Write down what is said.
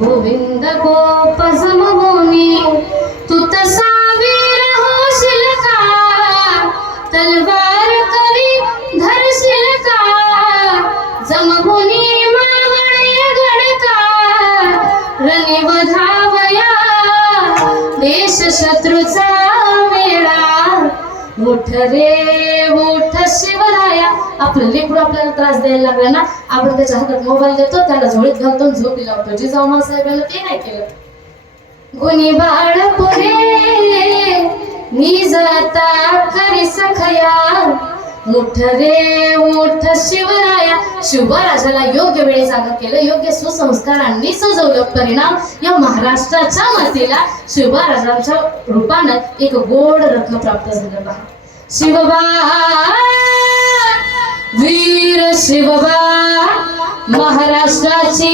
गोविंद गोप जमभूमी तू तसा वीर होशील का, तलवार करी धरशील का, जमभूमी मावळे गडका रणी वधावया देश शत्रूचा वेळा. उठ रे उठ शिवराया. आपलं लेकरू आपल्याला त्रास द्यायला लागलं ना, आपण त्याच्या हातात मोबाईल देतो, त्याला झोळीत घालतो, झोपी लावतो. जिजाऊ साहेबांना ते नाही केलं. गुणी बाळ पुरे निजता करी सखया, उठ रे उठ शिवराया. शिवराजाला योग्य वेळी जागा केलं, योग्य सुसंस्कारांनी सजवलं. परिणाम या महाराष्ट्राच्या मातेला शिवराजांच्या रूपानं एक गोड रत्न प्राप्त झालं. पहा, शिवबा वीर शिवबा महाराष्ट्राची